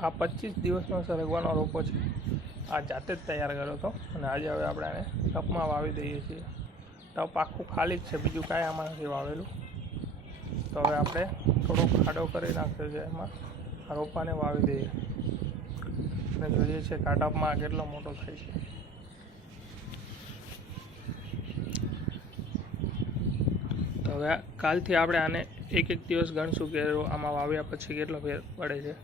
આ પચીસ દિવસનો સરગવાનો રોપો છે. આ જાતે જ તૈયાર કર્યો હતો અને આજે હવે આપણે આને ટપમાં વાવી દઈએ છીએ. ટપ આખું ખાલી જ છે, બીજું કાંઈ આમાં નથી વાવેલું. તો હવે આપણે થોડો ખાડો કરી નાખ્યો છે એમાં. આ રોપાને વાવી દઈએ. અને જોઈએ છે કે આ ટપમાં કેટલો મોટો થાય છે. તો હવે કાલથી આપણે આને એક એક દિવસ ગણશું કે આમાં વાવ્યા પછી કેટલો ફેર પડે છે.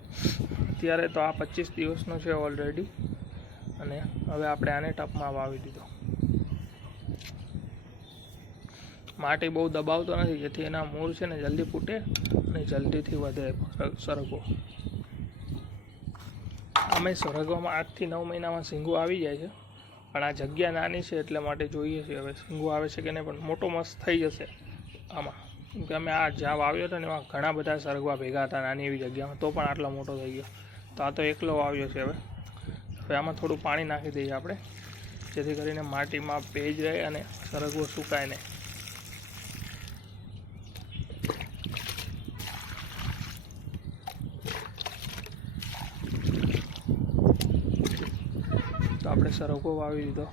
અત્યારે તો આ પચીસ દિવસનો છે ઓલરેડી અને હવે આપણે આને ટપમાં વાવી દીધો. માટી બહુ દબાવતો નથી, જેથી એના મૂળ છે ને જલ્દી ફૂટે અને જલ્દીથી વધે સરગવો. અમે સરગવામાં આઠથી નવ મહિનામાં સિંગો આવી જાય છે, પણ આ જગ્યા નાની છે એટલે માટે જોઈએ છીએ હવે સિંગો આવે છે કે નહીં, પણ મોટો મસ્ત થઈ જશે આમાં. કેમ કે અમે આ જ્યાં વાવ્યો હતો ને એમાં ઘણા બધા સરગવા ભેગા હતા, નાની એવી જગ્યામાં, તો પણ આટલો મોટો થઈ ગયો. તો આ તો એકલો વાવ્યો છે હવે. હવે આમાં થોડું પાણી નાખી દઈએ આપણે, જેથી કરીને માટીમાં ભેજ રહે અને સરગવો સુકાય નહીં. તો આપણે સરગવો વાવી દીધો.